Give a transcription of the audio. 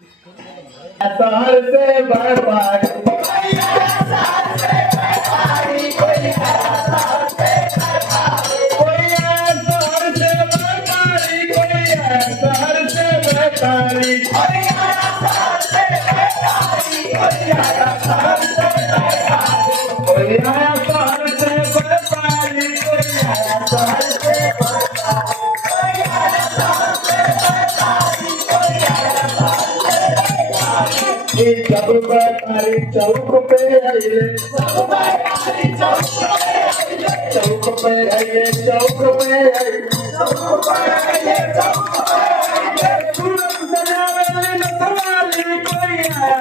शहर से व्यापारी कोई है शहर से व्यापारी, कोई है शहर से व्यापारी, कोई आया शहर से व्यापारी, कोई आया शहर से व्यापारी, कोई आया शहर से व्यापारी, कोई आया शहर से व्यापारी, कोई आया शहर से व्यापारी, कोई आया शहर से व्यापारी। जब व्यापारी चौक पे आइले, जब व्यापारी चौक पे आइले, चौक पे आइले, चौक पे आइले, चौक पे आइले, चौक पे आइले, सूरत सजावे नथवाली, कोई आया